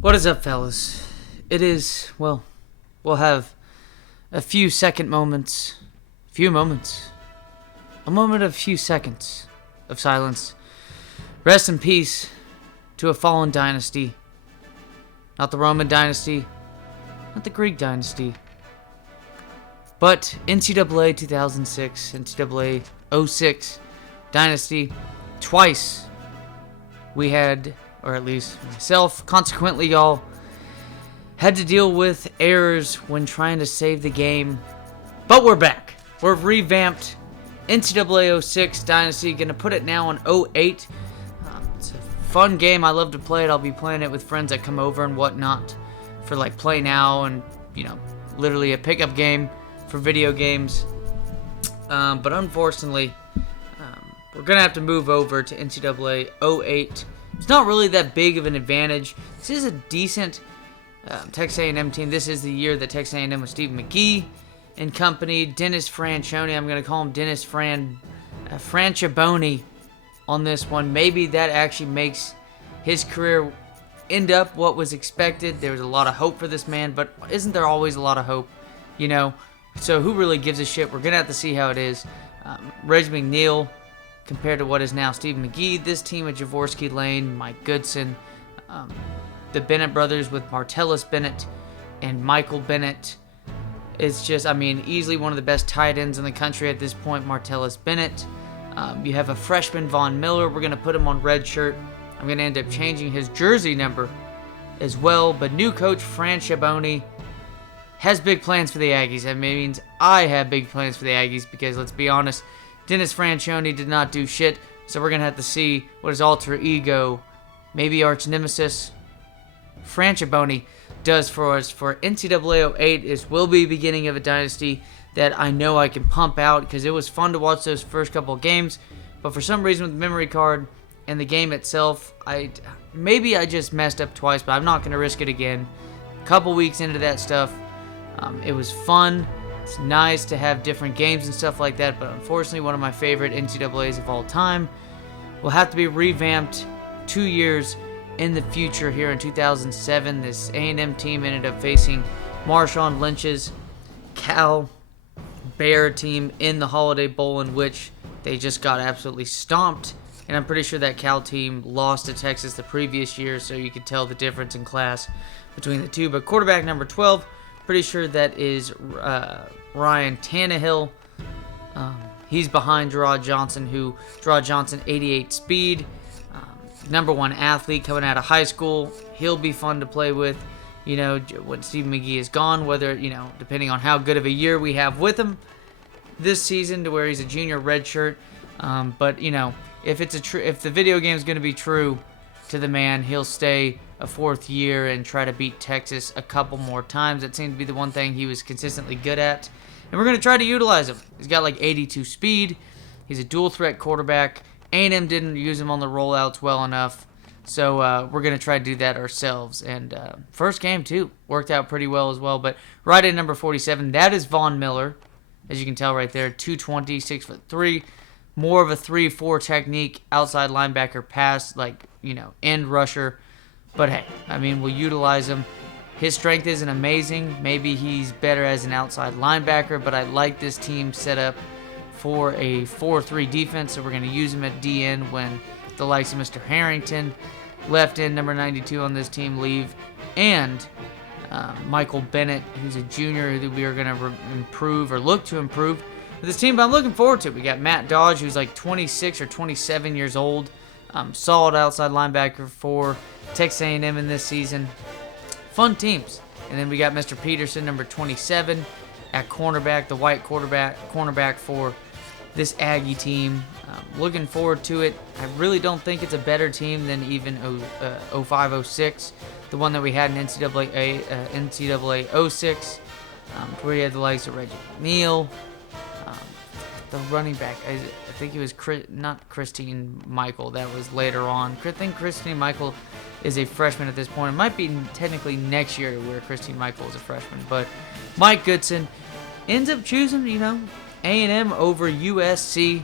What is up, fellas? It is, well, we'll have a few moments, a moment of few seconds of silence. Rest in peace to a fallen dynasty. Not the Roman dynasty, not the Greek dynasty, but NCAA 2006, NCAA 06 dynasty. Twice we had, or at least myself, consequently y'all, had to deal with errors when trying to save the game. But we're back. We're revamped. NCAA 06 Dynasty. Gonna put it now on 08. It's a fun game. I love to play it. I'll be playing it with friends that come over and whatnot for like play now and, literally a pickup game for video games. But unfortunately, we're gonna have to move over to NCAA 08. It's not really that big of an advantage. This is a decent Texas A&M team. This is the year that Texas A&M with Steve McGee and company. Dennis Franchione, I'm going to call him Dennis Franchione on this one. Maybe that actually makes his career end up what was expected. There was a lot of hope for this man, but isn't there always a lot of hope? So who really gives a shit? We're going to have to see how it is. Reggie McNeil compared to what is now Steve McGee. This team at Jaworski Lane, Mike Goodson, the Bennett brothers with Martellus Bennett and Michael Bennett. It's just, easily one of the best tight ends in the country at this point, Martellus Bennett. You have a freshman, Von Miller. We're going to put him on red shirt. I'm going to end up changing his jersey number as well. But new coach, Franchione, has big plans for the Aggies. That means I have big plans for the Aggies because, let's be honest, Dennis Franchione did not do shit. So we're going to have to see what his alter ego, maybe arch nemesis, Franchione, does for us. For NCAA 08, it will be the beginning of a dynasty that I know I can pump out because it was fun to watch those first couple of games. But for some reason with the memory card and the game itself, I just messed up twice, but I'm not going to risk it again. A couple weeks into that stuff, it was fun. It's nice to have different games and stuff like that, but unfortunately one of my favorite NCAAs of all time will have to be revamped 2 years in the future. Here in 2007, this A&M team ended up facing Marshawn Lynch's Cal Bear team in the Holiday Bowl, in which they just got absolutely stomped. And I'm pretty sure that Cal team lost to Texas the previous year, so you could tell the difference in class between the two. But quarterback number 12, pretty sure that is Ryan Tannehill. He's behind Gerard Johnson, 88 speed. Number one athlete coming out of high school. He'll be fun to play with, when Steve McGee is gone, whether, depending on how good of a year we have with him this season to where he's a junior redshirt. But, if the video game is going to be true to the man, he'll stay a fourth year and try to beat Texas a couple more times. That seemed to be the one thing he was consistently good at. And we're going to try to utilize him. He's got like 82 speed. He's a dual threat quarterback. A&M didn't use him on the rollouts well enough, so we're going to try to do that ourselves. And first game, too, worked out pretty well as well. But right at number 47, that is Von Miller, as you can tell right there, 220, 6'3", more of a 3-4 technique, outside linebacker pass, end rusher. But hey, we'll utilize him. His strength isn't amazing. Maybe he's better as an outside linebacker, but I like this team set up for a 4-3 defense, so we're going to use him at DN when the likes of Mr. Harrington, left end number 92 on this team, leave, and Michael Bennett, who's a junior that we are going to improve or look to improve with this team. But I'm looking forward to it. We got Matt Dodge, who's like 26 or 27 years old, solid outside linebacker for Texas A&M in this season. Fun teams. And then we got Mr. Peterson, number 27, at cornerback, the white cornerback for this Aggie team. Looking forward to it. I really don't think it's a better team than even 05-06, the one that we had in NCAA 06, where we had the likes of Reggie McNeil, the running back. I think it was not Christine Michael. That was later on. I think Christine Michael is a freshman at this point. It might be technically next year where Christine Michael is a freshman. But Mike Goodson ends up choosing, A&M over USC.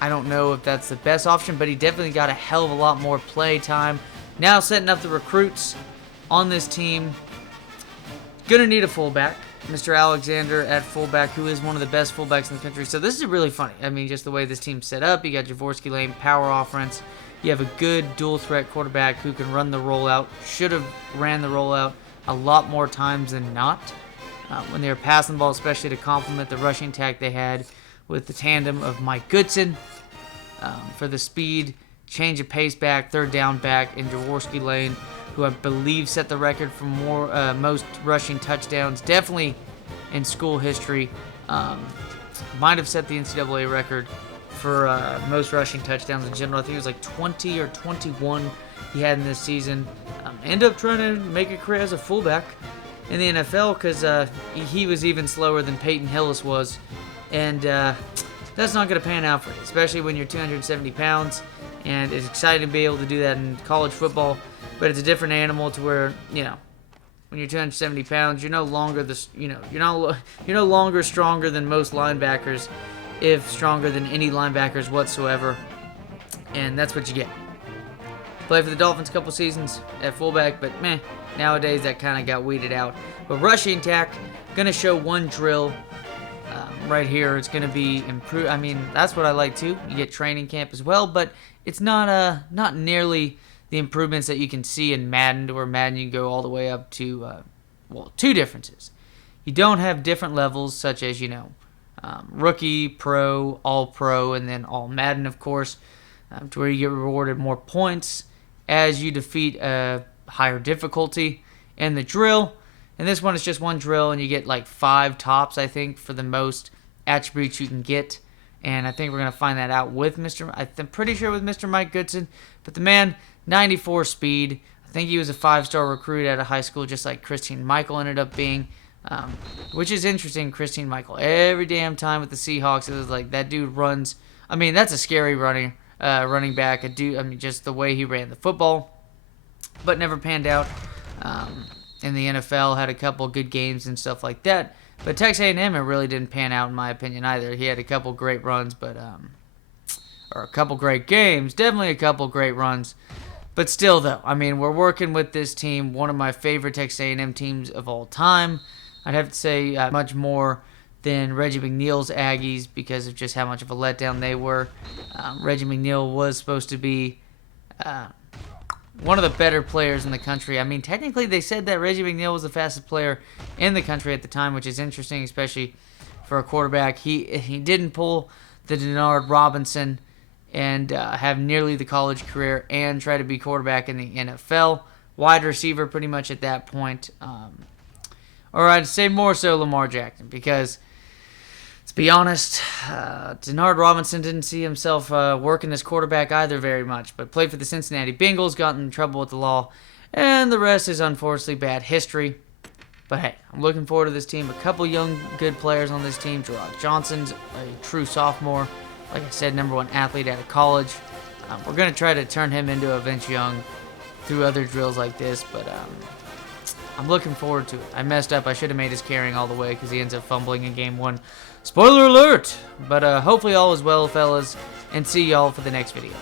I don't know if that's the best option, but he definitely got a hell of a lot more play time Now setting up the recruits on this team. Gonna need a fullback. Mr. Alexander at fullback, who is one of the best fullbacks in the country. So this is really funny. I mean, just the way this team's set up. You got Jaworski Lane, power offense. You have a good dual threat quarterback who can run the rollout. Should have ran the rollout a lot more times than not. When they were passing the ball, especially to complement the rushing attack they had with the tandem of Mike Goodson for the speed, change of pace back, third down back, and Jaworski Lane, who I believe set the record for most rushing touchdowns, definitely in school history. Might have set the NCAA record for most rushing touchdowns in general. I think it was like 20 or 21 he had in this season. Ended up trying to make a career as a fullback in the NFL because he was even slower than Peyton Hillis was. And that's not going to pan out for you, especially when you're 270 pounds. And it's exciting to be able to do that in college football. But it's a different animal to where, you know, when you're 270 pounds, you're no longer you're no longer stronger than most linebackers, if stronger than any linebackers whatsoever. And that's what you get. Played for the Dolphins a couple seasons at fullback, but nowadays that kind of got weeded out. But rushing attack, gonna show one drill right here. It's gonna be improved. I mean, that's what I like too. You get training camp as well, but it's not nearly the improvements that you can see in Madden, where Madden you can go all the way up to, two differences. You don't have different levels, such as, rookie, pro, all-pro, and then all Madden, of course, to where you get rewarded more points as you defeat a higher difficulty in the drill. And this one is just one drill, and you get like 5 tops, I think, for the most attributes you can get. And I think we're going to find that out with I'm pretty sure with Mr. Mike Goodson. But the man, 94 speed. I think he was a 5-star recruit out of high school, just like Christine Michael ended up being. Which is interesting, Christine Michael. Every damn time with the Seahawks, it was like that dude runs. I mean, that's a scary running back. Just the way he ran the football. But never panned out. In the NFL, had a couple good games and stuff like that. But Texas A&M, it really didn't pan out in my opinion either. He had a couple great runs, or a couple great games. Definitely a couple great runs. But still, though, I mean, we're working with this team, one of my favorite Texas A&M teams of all time. I'd have to say much more than Reggie McNeil's Aggies because of just how much of a letdown they were. Reggie McNeil was supposed to be one of the better players in the country. I mean, technically they said that Reggie McNeil was the fastest player in the country at the time, which is interesting, especially for a quarterback. He didn't pull the Denard Robinson and have nearly the college career and try to be quarterback in the NFL. Wide receiver pretty much at that point. Or I'd say more so Lamar Jackson because, let's be honest, Denard Robinson didn't see himself working as quarterback either very much, but played for the Cincinnati Bengals, got in trouble with the law, and the rest is unfortunately bad history. But hey, I'm looking forward to this team. A couple young, good players on this team. Gerard Johnson's a true sophomore. Like I said, #1 athlete out of college. We're going to try to turn him into a Vince Young through other drills like this, but I'm looking forward to it. I messed up. I should have made his carrying all the way because he ends up fumbling in game 1. Spoiler alert! But hopefully all is well, fellas, and see y'all for the next video.